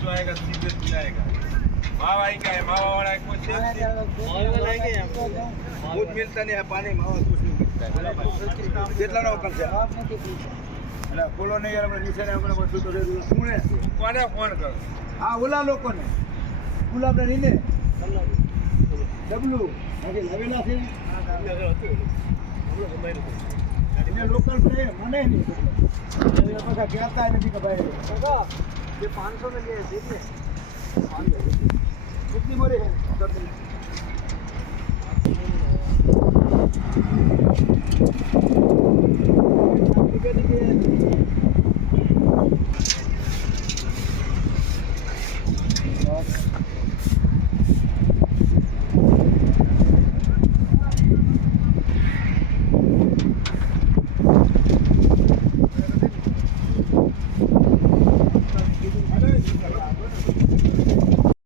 जो आएगा सीधे जाएगा। मावा ही का है, मावा वाला एक कुछ मिलता नहीं है, पानी मावा कुछ नहीं मिलता है। કેટલા નો કરશે એટલે બોલો નહીં યાર, આપણે નીચે આપણે બધું તો સુણે કોને ફોન કરો? હા ઓલા લોકોને ગુલાબ ને નીને ડબલું આજે લાવેલા છે એને લોકલ છે મને નહીં પાછા કહેતા નથી કે ભાઈ ये 500 में लिए देखिए 500 कितनी बोरी है